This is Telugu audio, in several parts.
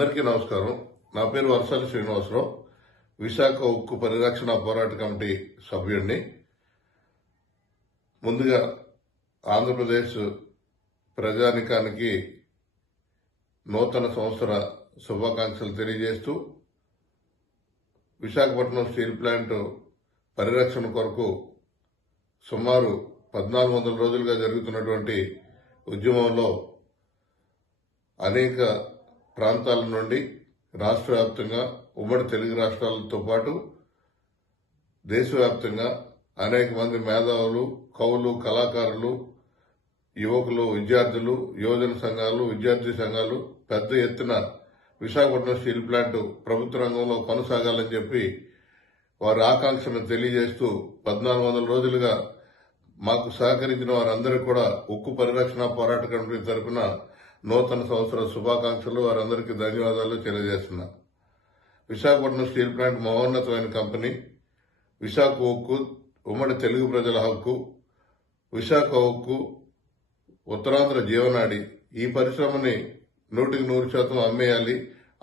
అందరికీ నమస్కారం. నా పేరు వరసాల శ్రీనివాసరావు. విశాఖ ఉక్కు పరిరక్షణ పోరాట కమిటీ సభ్యుడిని. ముందుగా ఆంధ్రప్రదేశ్ ప్రజానికానికి నూతన సంవత్సర శుభాకాంక్షలు తెలియజేస్తూ విశాఖపట్నం స్టీల్ ప్లాంట్ పరిరక్షణ కొరకు సుమారు 1400 రోజులుగా జరుగుతున్నటువంటి ఉద్యమంలో అనేక ప్రాంతాల నుండి రాష్ట్ర వ్యాప్తంగా ఉమ్మడి తెలుగు రాష్ట్రాలతో పాటు దేశవ్యాప్తంగా అనేక మంది మేధావులు, కవులు, కళాకారులు, యువకులు, విద్యార్థులు, యువజన సంఘాలు, విద్యార్థి సంఘాలు పెద్ద ఎత్తున విశాఖపట్నం స్టీల్ ప్లాంట్ ప్రభుత్వ రంగంలో కొనసాగాలని చెప్పి వారి ఆకాంక్షను తెలియజేస్తూ 1400 రోజులుగా మాకు సహకరించిన వారందరికీ కూడా ఉక్కు పరిరక్షణ పోరాట కమిటీ తరఫున నూతన సంవత్సర శుభాకాంక్షలు, వారందరికీ ధన్యవాదాలు తెలియజేస్తున్నా. విశాఖపట్నం స్టీల్ ప్లాంట్ మహోన్నతమైన కంపెనీ. విశాఖ ఉక్కు ఉమ్మడి తెలుగు ప్రజల హక్కు. విశాఖ ఉక్కు ఉత్తరాంధ్ర జీవనాడి. ఈ పరిశ్రమని 100% అమ్మేయాలి,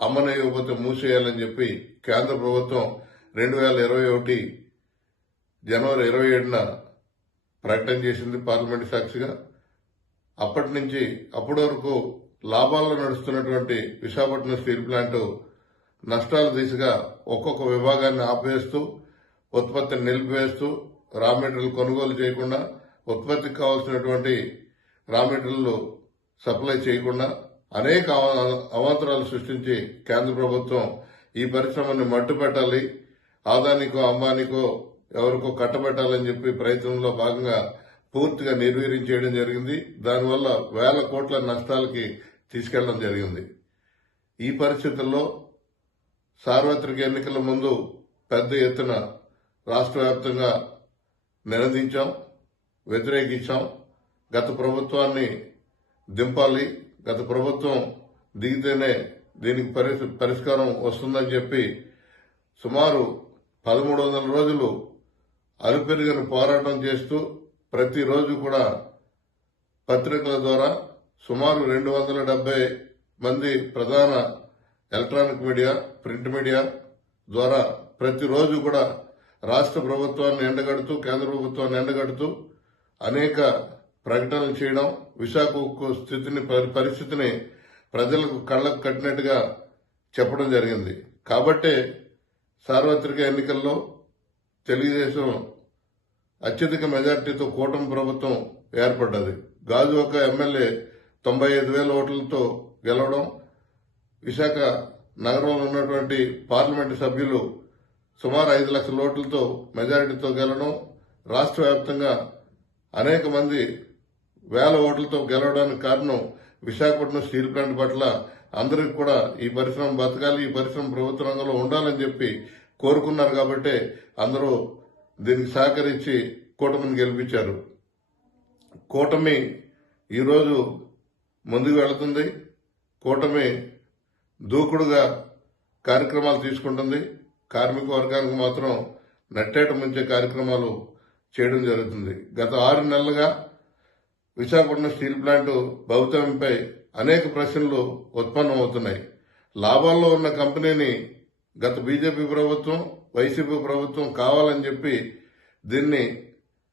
అమ్మనేయకపోతే మూసేయాలని చెప్పి కేంద్ర ప్రభుత్వం 2021 జనవరి 27న ప్రకటన చేసింది పార్లమెంట్ సాక్షిగా. అప్పటి నుంచి అప్పటి వరకు లాభాల్లో నడుస్తున్నటువంటి విశాఖపట్నం స్టీల్ ప్లాంట్ నష్టాల దిశగా ఒక్కొక్క విభాగాన్ని ఆపేస్తూ, ఉత్పత్తిని నిలిపివేస్తూ, రా మెటీరియల్ కొనుగోలు చేయకుండా, ఉత్పత్తికి కావాల్సినటువంటి రా మెటీరియల్ సప్లై చేయకుండా అనేక అవాంతరాలు సృష్టించి కేంద్ర ప్రభుత్వం ఈ పరిశ్రమని మట్టు పెట్టాలి, ఆదానికో అంబానికో ఎవరికో కట్టబెట్టాలని చెప్పి ప్రయత్నంలో భాగంగా పూర్తిగా నిర్వీర్యం చేయడం జరిగింది. దానివల్ల వేల కోట్ల నష్టాలకి తీసుకెళ్లడం జరిగింది. ఈ పరిస్థితుల్లో సార్వత్రిక ఎన్నికల ముందు పెద్ద ఎత్తున రాష్ట్ర వ్యాప్తంగా నినదించాం, వ్యతిరేకించాం. గత ప్రభుత్వాన్ని దింపాలి, గత ప్రభుత్వం దిగితేనే దీనికి పరిష్కారం వస్తుందని చెప్పి సుమారు 1300 రోజులు అలుపెరుగని పోరాటం చేస్తూ ప్రతిరోజు కూడా పత్రికల ద్వారా సుమారు 270 మంది ప్రధాన ఎలక్ట్రానిక్ మీడియా, ప్రింట్ మీడియా ద్వారా ప్రతిరోజు కూడా రాష్ట్ర ప్రభుత్వాన్ని ఎండగడుతూ, కేంద్ర ప్రభుత్వాన్ని ఎండగడుతూ అనేక ప్రకటనలు చేయడం, విశాఖ ఉక్కు పరిస్థితిని ప్రజలకు కళ్లకు కట్టినట్టుగా చెప్పడం జరిగింది. కాబట్టే సార్వత్రిక ఎన్నికల్లో తెలుగుదేశం అత్యధిక మెజార్టీతో కూటమి ప్రభుత్వం ఏర్పడ్డది. గాజువాక ఎమ్మెల్యే 95,000 ఓట్లతో గెలవడం, విశాఖ నగరంలో ఉన్నటువంటి పార్లమెంటు సభ్యులు సుమారు 5 లక్షల ఓట్లతో మెజారిటీతో గెలవడం, రాష్ట్ర వ్యాప్తంగా అనేక మంది వేల ఓట్లతో గెలవడానికి కారణం విశాఖపట్నం స్టీల్ ప్లాంట్ పట్ల అందరికీ కూడా ఈ పరిశ్రమ బతకాలి, ఈ పరిశ్రమ ప్రభుత్వ రంగంలో ఉండాలని చెప్పి కోరుకున్నారు. కాబట్టి అందరూ దీనికి సహకరించి కూటమిని గెలిపించారు. కూటమి ఈరోజు ముందుకు వెళుతుంది. కూటమి దూకుడుగా కార్యక్రమాలు తీసుకుంటుంది. కార్మిక వర్గానికి మాత్రం నట్టేట ముంచే కార్యక్రమాలు చేయడం జరుగుతుంది. గత 6 నెలలుగా విశాఖపట్నం స్టీల్ ప్లాంట్ భవితవ్యంపై అనేక ప్రశ్నలు ఉత్పన్నమవుతున్నాయి. లాభాల్లో ఉన్న కంపెనీని గత బీజేపీ ప్రభుత్వం, వైసీపీ ప్రభుత్వం కావాలని చెప్పి దీన్ని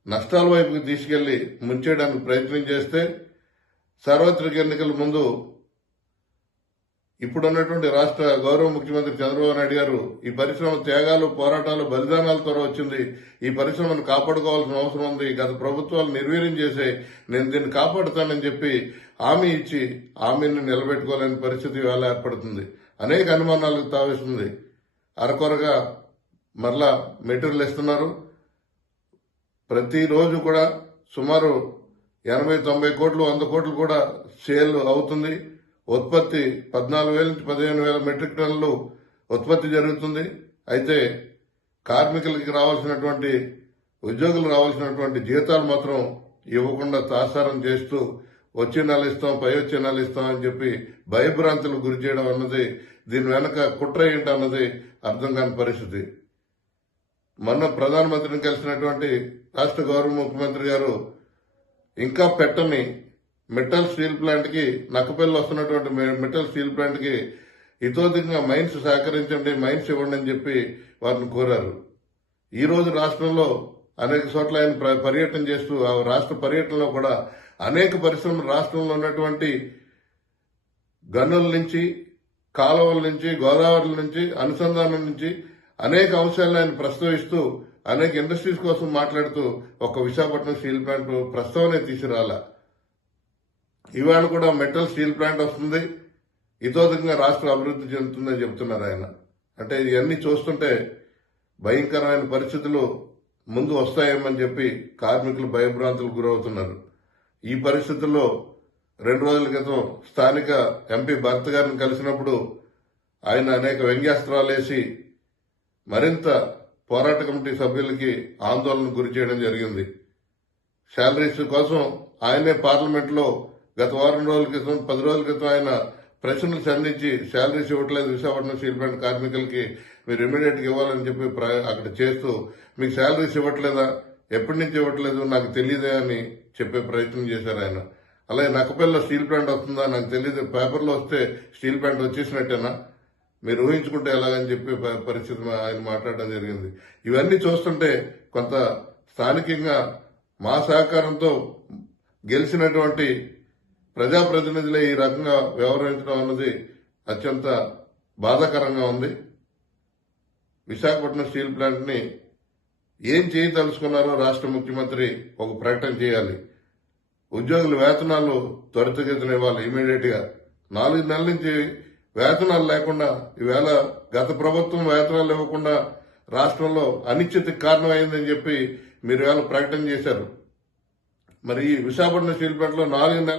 నష్టాల వైపుకి తీసుకెళ్లి ముంచేయడానికి ప్రయత్నం చేస్తే సార్వత్రిక ఎన్నికల ముందు ఇప్పుడున్నటువంటి రాష్ట్ర గౌరవ ముఖ్యమంత్రి చంద్రబాబు నాయుడు గారు ఈ పరిశ్రమ త్యాగాలు, పోరాటాలు, బలిదానాలతో వచ్చింది, ఈ పరిశ్రమను కాపాడుకోవాల్సిన అవసరం ఉంది, గత ప్రభుత్వాలు నిర్వీర్యం చేసే నేను దీన్ని కాపాడుతానని చెప్పి హామీ ఇచ్చి హామీని నిలబెట్టుకోలేని పరిస్థితి వేళ ఏర్పడుతుంది. అనేక అనుమానాలకు తావిస్తుంది. అరకొరగా మరలా మెటీరియల్ ఇస్తున్నారు. ప్రతిరోజు కూడా సుమారు 80-90 కోట్లు, 100 కోట్లు కూడా సేల్ అవుతుంది. ఉత్పత్తి 14,000 నుంచి 15,000 మెట్రిక్ టన్నులు ఉత్పత్తి జరుగుతుంది. అయితే కార్మికులకి రావాల్సినటువంటి, ఉద్యోగులకు రావాల్సినటువంటి జీతాలు మాత్రం ఇవ్వకుండా తాసారం చేస్తూ వచ్చే నెల ఇస్తాం, పై వచ్చే నెల ఇస్తాం అని చెప్పి భయభ్రాంతులకు గురి చేయడం అన్నది, దీని వెనక కుట్ర ఏంటి అన్నది అర్థం కాని పరిస్థితి. మొన్న ప్రధానమంత్రిని కలిసినటువంటి రాష్ట్ర గౌరవ ముఖ్యమంత్రి గారు ఇంకా పెట్టని మెటల్ స్టీల్ ప్లాంట్ కి, నక్కపల్లి వస్తున్నటువంటి మెటల్ స్టీల్ ప్లాంట్ కి ఇతోధికంగా మైన్స్ సహకరించండి, మైన్స్ ఇవ్వండి అని చెప్పి వారిని కోరారు. ఈ రోజు రాష్ట్రంలో అనేక చోట్ల ఆయన పర్యటన చేస్తూ ఆ రాష్ట్ర పర్యటనలో కూడా అనేక పరిశ్రమలు రాష్ట్రంలో ఉన్నటువంటి గనుల నుంచి, కాలువల నుంచి, గోదావరి నుంచి, అనుసంధానం నుంచి అనేక అంశాలను ఆయన ప్రస్తావిస్తూ అనేక ఇండస్ట్రీస్ కోసం మాట్లాడుతూ ఒక విశాఖపట్నం స్టీల్ ప్లాంట్ ప్రస్తావనే తీసుకురాల. ఇవాళ కూడా మెటల్ స్టీల్ ప్లాంట్ వస్తుంది, ఇతోధికంగా రాష్ట్రం అభివృద్ధి చెందుతుందని చెబుతున్నారు ఆయన. అంటే ఇవన్నీ చూస్తుంటే భయంకరమైన పరిస్థితులు ముందు వస్తాయేమని చెప్పి కార్మికులు భయభ్రాంతులకు గురవుతున్నారు. ఈ పరిస్థితుల్లో 2 రోజుల క్రితం స్థానిక ఎంపీ భరత్ గారిని కలిసినప్పుడు ఆయన అనేక వ్యంగ్యాస్త్రాలేసి మరింత పోరాట కమిటీ సభ్యులకి ఆందోళన గురి చేయడం జరిగింది. శాలరీస్ కోసం ఆయనే పార్లమెంట్ లో గత వారం రోజుల క్రితం 10 రోజుల క్రితం ఆయన ప్రశ్నలు సంధించి శాలరీస్ ఇవ్వట్లేదు విశాఖపట్నం స్టీల్ ప్లాంట్ కార్మికులకి, మీరు ఇమీడియట్ గా ఇవ్వాలని చెప్పి అక్కడ చేస్తూ, మీకు శాలరీస్ ఇవ్వట్లేదా, ఎప్పటి నుంచి ఇవ్వట్లేదు నాకు తెలియదే అని చెప్పే ప్రయత్నం చేశారు ఆయన. అలాగే నక్కపల్లిలో స్టీల్ ప్లాంట్ వస్తుందా నాకు తెలియదు, పేపర్లో వస్తే స్టీల్ ప్లాంట్ వచ్చేసినట్టేనా, మీరు ఊహించుకుంటే ఎలాగని చెప్పి పరిస్థితి ఆయన మాట్లాడడం జరిగింది. ఇవన్నీ చూస్తుంటే కొంత స్థానికంగా మా సహకారంతో గెలిచినటువంటి ప్రజాప్రతినిధులే ఈ రకంగా వ్యవహరించడం అన్నది అత్యంత బాధాకరంగా ఉంది. విశాఖపట్నం స్టీల్ ప్లాంట్ ని ఏం చేయదలుచుకున్నారో రాష్ట్ర ముఖ్యమంత్రి ఒక ప్రకటన చేయాలి. ఉద్యోగుల వేతనాలు త్వరితగతిన ఇవ్వాలి ఇమీడియట్ గా. 4 నెలల నుంచి వేతనాలు లేకుండా, ఈవేళ గత ప్రభుత్వం వేతనాలు ఇవ్వకుండా రాష్ట్రంలో అనిశ్చితికి కారణమైందని చెప్పి మీరు వేళ ప్రకటన చేశారు. మరి ఈ విశాఖపట్నం స్టీల్ ప్లాంట్ లో 4 నెలలు